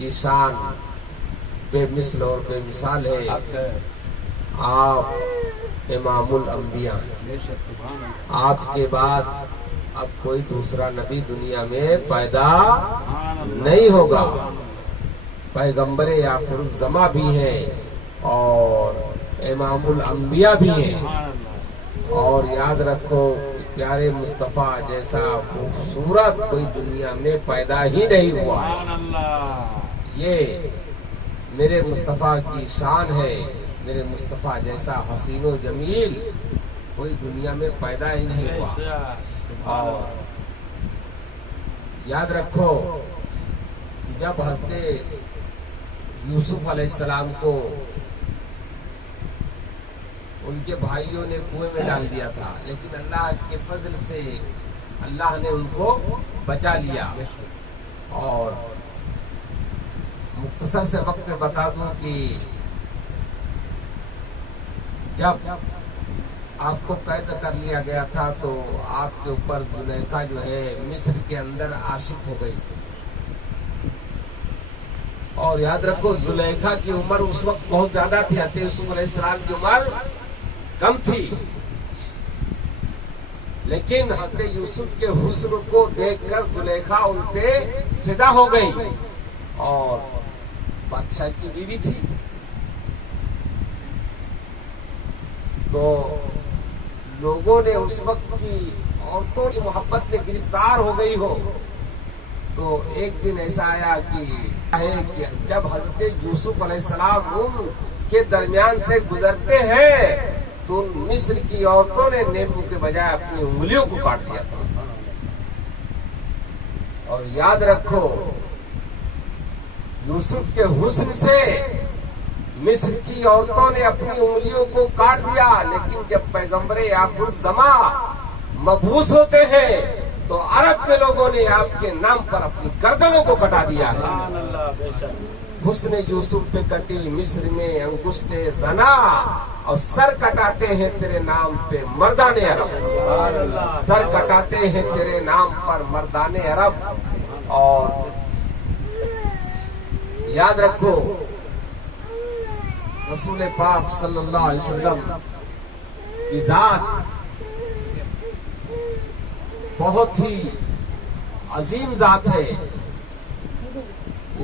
کی شان بے مثل اور بے مثال ہے. آپ امام الانبیاء ہیں. آپ کے بعد اب کوئی دوسرا نبی دنیا میں پیدا نہیں ہوگا. پیغمبر آخر الزماں بھی ہیں اور امام الانبیاء بھی ہیں. اور یاد رکھو پیارے مصطفیٰ جیسا خوبصورت کوئی دنیا میں پیدا ہی نہیں ہوا. یہ میرے مصطفیٰ کی شان ہے. میرے مصطفیٰ جیسا حسین و جمیل کوئی دنیا میں پیدا ہی نہیں ہوا. اور یاد رکھو کہ جب حضرت یوسف علیہ السلام کو ان کے بھائیوں نے کنویں میں ڈال دیا تھا، لیکن اللہ کے فضل سے اللہ نے ان کو بچا لیا. اور مختصر سے وقت میں بتا دوں کہ جب آپ کو قید کر لیا گیا تھا تو آپ کے اوپر زلیخا جو ہے مصر کے اندر عاشق ہو گئی تھی. اور یاد رکھو زلیخا کی عمر اس وقت بہت زیادہ تھی. حضرت یوسف علیہ السلام کی عمر کم تھی، لیکن حضرت یوسف کے حسن کو دیکھ کر زلیخا ان پہ فدا ہو گئی. اور بادشاہ کی بیوی تھی تو لوگوں نے اس وقت کی عورتوں کی محبت میں گرفتار ہو گئی ہو. تو ایک دن ایسا آیا کہ جب حضرت یوسف علیہ السلام ان کے درمیان سے گزرتے ہیں تو مصر کی عورتوں نے نیبو کے بجائے اپنی انگلیوں کو کاٹ دیا تھا. اور یاد رکھو یوسف کے حسن سے مصر کی عورتوں نے اپنی انگلیوں کو کاٹ دیا، لیکن جب پیغمبر آخر الزماں مبعوث ہوتے ہیں تو عرب کے لوگوں نے آپ کے نام پر اپنی گردنوں کو کٹا دیا ہے. حسن یوسف پہ کٹی مصر میں انگشت زنا، اور سر کٹاتے ہیں تیرے نام پہ مردان عرب. سر کٹاتے ہیں تیرے نام پر مردان عرب. اور یاد رکھو رسول پاک صلی اللہ علیہ وسلم کی ذات بہت ہی عظیم ذات ہے.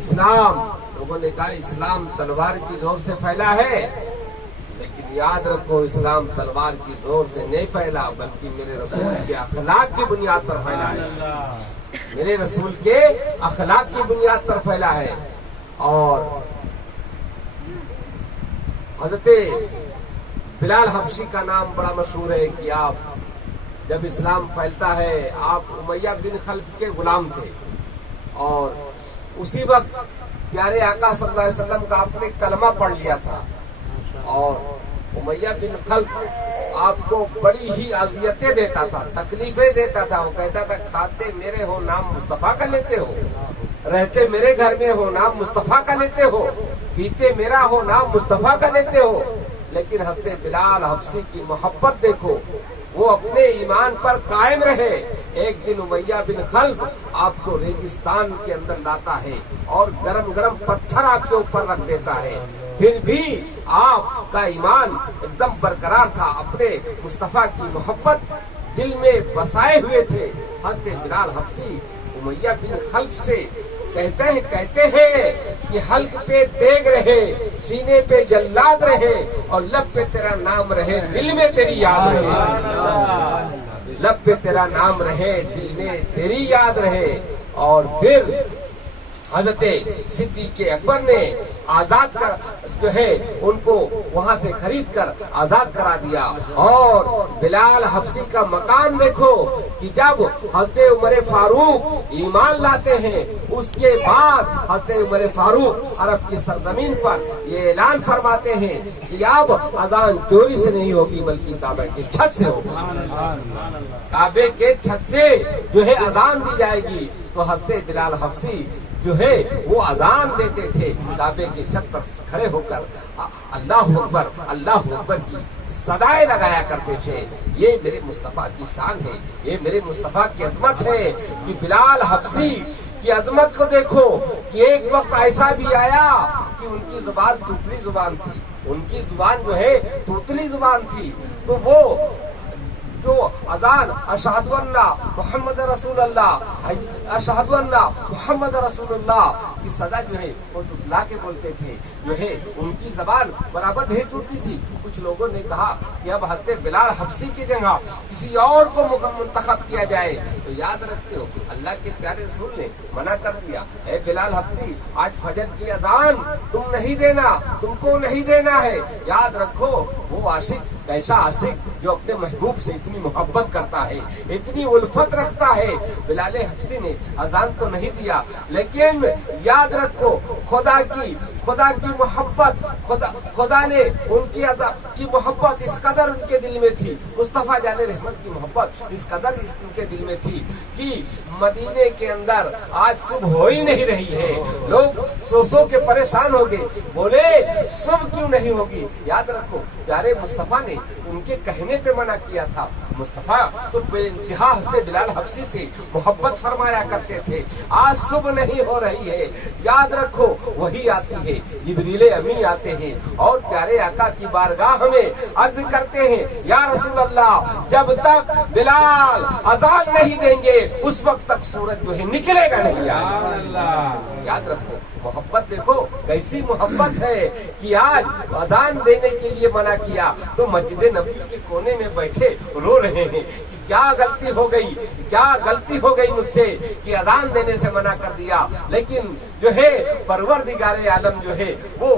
اسلام لوگوں نے کہا اسلام تلوار کی زور سے پھیلا ہے، لیکن یاد رکھو اسلام تلوار کی زور سے نہیں پھیلا بلکہ میرے رسول کے اخلاق کی بنیاد پر پھیلا ہے. میرے رسول کے اخلاق کی بنیاد پر پھیلا ہے. اور حضرت بلال حبشی کا نام بڑا مشہور ہے کہ آپ جب اسلام پھیلتا ہے آپ امیہ بن خلف کے غلام تھے، اور اسی وقت پیارے آقا صلی اللہ علیہ وسلم کا آپ نے کلمہ پڑھ لیا تھا. اور امیہ بن خلف آپ کو بڑی ہی اذیتیں دیتا تھا، تکلیفیں دیتا تھا. وہ کہتا تھا کھاتے میرے ہو نام مصطفیٰ کا لیتے ہو، رہتے میرے گھر میں ہو نام مصطفیٰ کا لیتے ہو، پیتے میرا ہو نام مصطفیٰ کا لیتے ہو. لیکن حضرت بلال حبشی کی محبت دیکھو، وہ اپنے ایمان پر قائم رہے. ایک دن امیہ بن خلف آپ کو ریگستان کے اندر لاتا ہے اور گرم گرم پتھر آپ کے اوپر رکھ دیتا ہے، پھر بھی آپ کا ایمان ایک دم برقرار تھا. اپنے مصطفیٰ کی محبت دل میں بسائے ہوئے تھے. حضرت بلال حبشی امیہ بن خلف سے کہتے ہیں کہ حلق پہ دیگ رہے، سینے پہ جلاد رہے، اور لب پہ تیرا نام رہے، دل میں تیری یاد رہے. لب پہ تیرا نام رہے، دل میں تیری یاد رہے. اور پھر حضرت صدیق اکبر نے آزاد کر جو ہے ان کو وہاں سے خرید کر آزاد کرا دیا. اور بلال حبشی کا مقام دیکھو کہ جب حضرت عمر فاروق ایمان لاتے ہیں اس کے بعد حضرت عمر فاروق عرب کی سرزمین پر یہ اعلان فرماتے ہیں کہ اب اذان چوری سے نہیں ہوگی بلکہ کعبے کے چھت سے ہوگی. کعبے کے چھت سے جو ہے اذان دی جائے گی. تو حضرت بلال حبشی जो है वो अजान देते थे, काबे के छत पर खड़े होकर अल्लाह अकबर की सदाएं लगाया करते थे। ये मेरे मुस्तफा की शान है, ये मेरे मुस्तफा की अजमत है कि बिलाल हबशी की अजमत को देखो कि एक वक्त ऐसा भी आया कि उनकी जुबान तूतली जुबान थी, उनकी जुबान जो है तूतली जुबान थी, तो वो जो अजान अशहदु अन्ना मुहम्मद रसूलुल्लाह अशहदु अन्ना मुहम्मद रसूलुल्लाह की सदा जो है वो तुतला के बोलते थे, जो है उनकी जबान बराबर नहीं टूटती थी। कुछ लोगों ने कहा कि अब हज़रत बिलाल हबशी की जगह किसी और को मुंतखब किया जाए, तो याद रखते हो अल्लाह के प्यारे रसूल ने मना कर दिया, ए बिलाल हबशी आज फजर की अजान तुम नहीं देना, तुमको नहीं देना है। याद रखो वो आशिक ऐसा आशिक जो अपने महबूब से इतनी मोहब्बत करता है, इतनी उल्फत रखता है। बिलाल हबशी ने अजान तो नहीं दिया, लेकिन याद रखो खुदा की मोहब्बत, खुदा ने उनकी की मोहब्बत इस कदर उनके दिल में थी, मुस्तफा जाने रहमत की मोहब्बत इस कदर उनके दिल में थी कि मदीने के अंदर आज सुबह हो ही नहीं रही है। लोग सो के परेशान हो गए, बोले सुबह क्यों नहीं होगी। याद रखो प्यारे मुस्तफा ने उनके कहने पे मना किया था। मुस्तफा तो बेइंतहा हज़रत बिलाल हबशी से मोहब्बत फरमाया करते थे, आज सुबह नहीं हो रही है। याद रखो वही आती है, जिब्रील अमीन आते हैं और प्यारे आका की बारगाह में अर्ज करते हैं, या रसूल अल्लाह जब तक बिलाल अजान नहीं देंगे उस वक्त तक सूरज जो है निकलेगा नहीं। याद रखो मोहब्बत देखो कैसी मोहब्बत है कि आज अजान देने के लिए मना किया तो मस्जिद नबी के कोने में बैठे रो रहे हैं कि क्या गलती हो गई मुझसे कि अजान देने से मना कर दिया। लेकिन जो है परवरदिगारे आलम जो है वो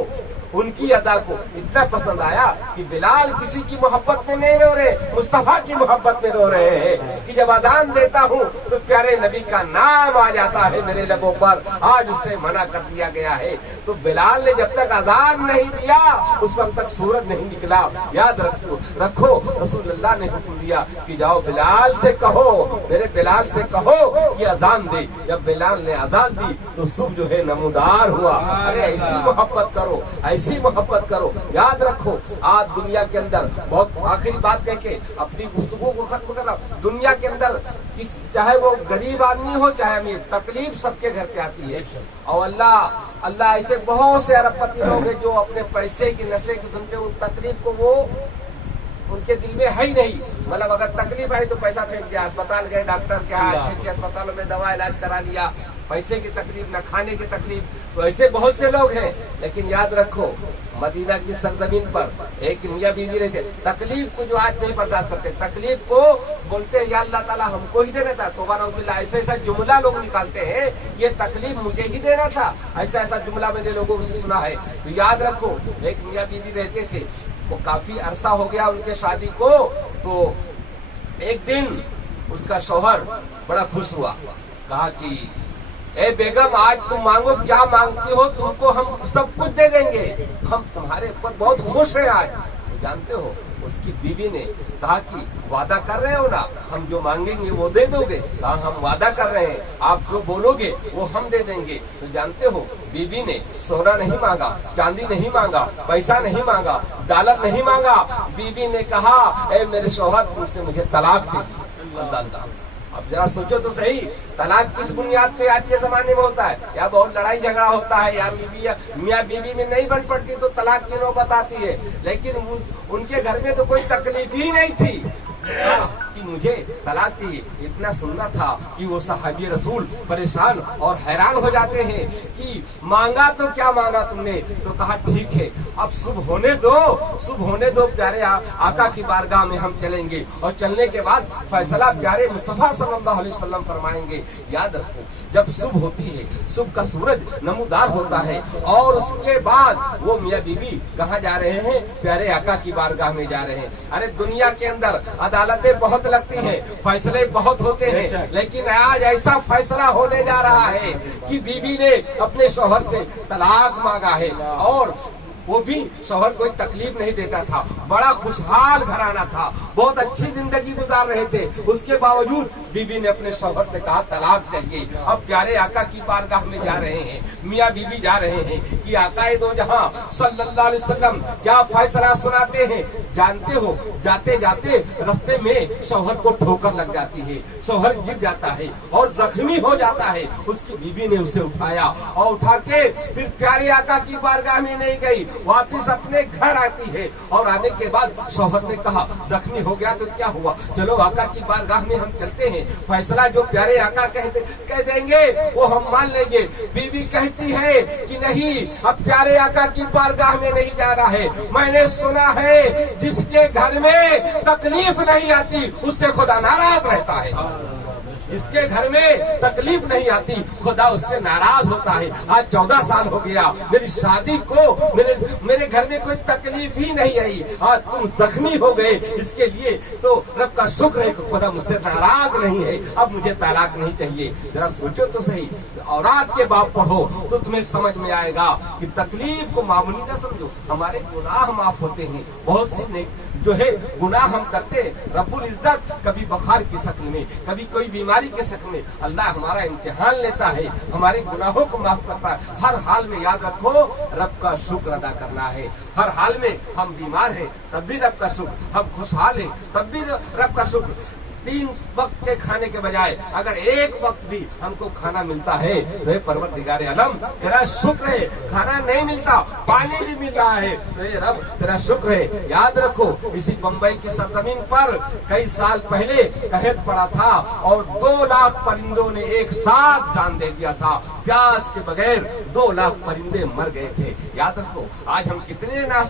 उनकी अदा को इतना पसंद आया कि बिलाल किसी की मोहब्बत में नहीं रो रहे, मुस्तफा की मोहब्बत में रो रहे हैं कि जब अजान देता हूँ तो प्यारे नबी का नाम आ जाता है मेरे लबों पर, आज उससे मना कर दिया गया है। तो बिलाल ने जब तक अजान नहीं दिया उस वक्त तक सूरज नहीं निकला। याद रखो रसूलुल्लाह ने हुक्म दिया कि जाओ बिलाल से कहो, मेरे बिलाल से कहो कि अजान दे। जब बिलाल ने अजान दी तो सुबह जो है नमूदार हुआ। अरे ऐसी मोहब्बत करो, ऐसी मोहब्बत करो। याद रखो आज दुनिया के अंदर बहुत आखिरी बात कह के अपनी गुफ्तगू को खत्म कर रहा हूं, दुनिया के अंदर चाहे वो गरीब आदमी हो चाहे अमीर, तकलीफ सबके घर पे आती है। और अल्लाह ऐसे बहुत से अरबपति लोग हैं जो अपने पैसे की नशे की धुन पे उन तकलीफ को वो उनके दिल में है ही नहीं। मतलब अगर तकलीफ आई तो पैसा फेंक दिया, अस्पताल गए डॉक्टर के यहाँ, अच्छे अस्पतालों में दवा इलाज करा लिया, पैसे की तकलीफ न खाने की तकलीफ, तो ऐसे बहुत से लोग हैं। लेकिन याद रखो मदीना की सरजमीन पर एक मियां बीवी रहते, तकलीफ को जो आज नहीं बर्दाश्त करते, तकलीफ को बोलते या अल्लाह ताला हमको ही देना था। तौबा नऊजुबिल्लाह, ऐसा जुमला लोग निकालते हैं ये तकलीफ मुझे ही देना था, ऐसा जुमला मैंने लोगों से सुना है। तो याद रखो एक मियां बीवी रहते थे, वो काफी अरसा हो गया उनके शादी को, तो एक दिन उसका शौहर बड़ा खुश हुआ, कहा कि ए बेगम आज तुम मांगो, क्या मांगती हो तुमको हम सब कुछ दे देंगे, हम तुम्हारे ऊपर बहुत खुश हैं आज। जानते हो उसकी बीवी ने कहा कि वादा कर रहे हो ना, हम जो मांगेंगे वो दे दोगे। कहा हम वादा कर रहे हैं, आप जो बोलोगे वो हम दे देंगे। तो जानते हो बीवी ने सोना नहीं मांगा, चांदी नहीं मांगा, पैसा नहीं मांगा, डॉलर नहीं मांगा। बीवी ने कहा ए मेरे शौहर तुमसे मुझे तलाक चाहिए। अल्लाह, अब जरा सोचो तो सही, तलाक किस बुनियाद पे आज के जमाने में होता है? या बहुत लड़ाई झगड़ा होता है, या मियाँ बीवी में नहीं बन पड़ती तो तलाक की नौबत आती है। लेकिन उनके घर में तो कोई तकलीफ ही नहीं थी कि मुझे तलाक चाहिए। इतना सुनना था कि वो सहाबी रसूल परेशान और हैरान हो जाते हैं कि मांगा तो क्या मांगा तुमने? तो कहा ठीक है अब सुबह होने दो प्यारे आका की बारगाह में हम चलेंगे और चलने के बाद फैसला प्यारे मुस्तफा सल्लल्लाहु अलैहि वसल्लम फरमाएंगे। याद रखो जब सुबह होती है, सुबह का सूरज नमूदार होता है और उसके बाद वो मियाँ बीवी कहाँ जा रहे हैं? प्यारे आका की बारगाह में जा रहे हैं। अरे दुनिया के अंदर अदालतें बहुत लगती हैं, फैसले बहुत होते हैं, लेकिन आज ऐसा फैसला होने जा रहा है कि बीवी ने अपने शौहर से तलाक मांगा है और वो भी शौहर कोई तकलीफ नहीं देता था, बड़ा खुशहाल घराना था, बहुत अच्छी जिंदगी गुजार रहे थे। उसके बावजूद बीबी ने अपने शौहर से कहा तलाक चाहिए। अब प्यारे आका की बारगाह में जा रहे हैं, मियाँ बीबी जा रहे हैं कि आकाए दो जहां सल्लल्लाहु अलैहि वसल्लम क्या फैसला सुनाते हैं। जानते हो, जाते जाते रास्ते में शौहर को ठोकर लग जाती है, शौहर गिर जाता है और जख्मी हो जाता है। उसकी बीबी ने उसे उठाया और उठा के फिर प्यारे आका की बारगाह में नहीं गई, वापिस अपने घर आती है। और आने के बाद शौहर ने कहा जख्मी हो गया तो क्या हुआ, चलो आका की बारगाह में हम चलते हैं, फैसला जो प्यारे आका कह देंगे वो हम मान लेंगे। बीवी कहती है कि नहीं, अब प्यारे आका की बारगाह में नहीं जा रहा है। मैंने सुना है जिसके घर में तकलीफ नहीं आती उससे खुदा नाराज रहता है। जिसके घर में तकलीफ नहीं आती खुदा उससे नाराज होता है। आज 14 साल हो गया मेरी शादी को, मेरे घर में कोई तकलीफ ही नहीं आई, आज तुम जख्मी हो गए, इसके लिए तो रब का शुक्र है कि खुदा मुझसे नाराज नहीं है, अब मुझे तलाक नहीं चाहिए। जरा सोचो तो सही, औलाद के बाप पढ़ो तो तुम्हें समझ में आएगा कि तकलीफ को मामूली ना समझो, हमारे गुनाह माफ होते हैं। बहुत सी जो है गुनाह हम करते, रब्बुल इज्जत कभी बुखार की शक्ल में, कभी कोई बीमारी के शक्ल में अल्लाह हमारा इम्तिहान लेता है, हमारे गुनाहों को माफ करता है। हर हाल में याद रखो रब का शुक्र अदा करना है। हर हाल में हम बीमार हैं तब भी रब का शुक्र, हम खुशहाल हैं तब भी रब का शुक्र। 3 वक्त के खाने के बजाय अगर एक वक्त भी हमको खाना मिलता है तो ये परवरदिगार आलम तेरा शुक्र है। खाना नहीं मिलता, पानी भी मिल रहा है तो ये रब तेरा शुक्र है। याद रखो इसी बम्बई की सरजमीन पर कई साल पहले कहत पड़ा था और 2 लाख परिंदों ने एक साथ जान दे दिया था। प्यास के बगैर 2 लाख परिंदे मर गए थे। याद रखो आज हम कितने ना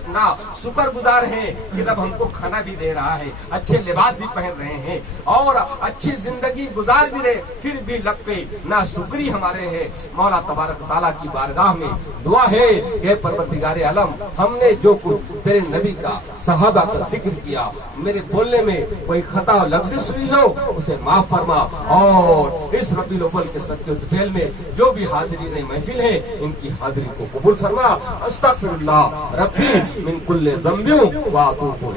शुक्र गुजार हैं कि रब हमको खाना भी दे रहा है, अच्छे लिबास भी पहन रहे हैं और अच्छी जिंदगी गुजार भी रहे, फिर भी लग पे ना शुक्री हमारे है। मौला तबारक ताला की बारगाह में दुआ है कि परवरदिगार आलम हमने जो कुछ तेरे नबी का सहाबा का जिक्र किया, मेरे बोलने में कोई खता लफ्ज़ हुई हो उसे माफ फरमा और इस रबीउल अव्वल के सत्य फेल में जो भी हाजिरीन महफिल है इनकी हाजिरी को कबूल फरमा। अस्तगफिरुल्लाह रब्बी मिन कुल्li ज़ंबिन व अतूबु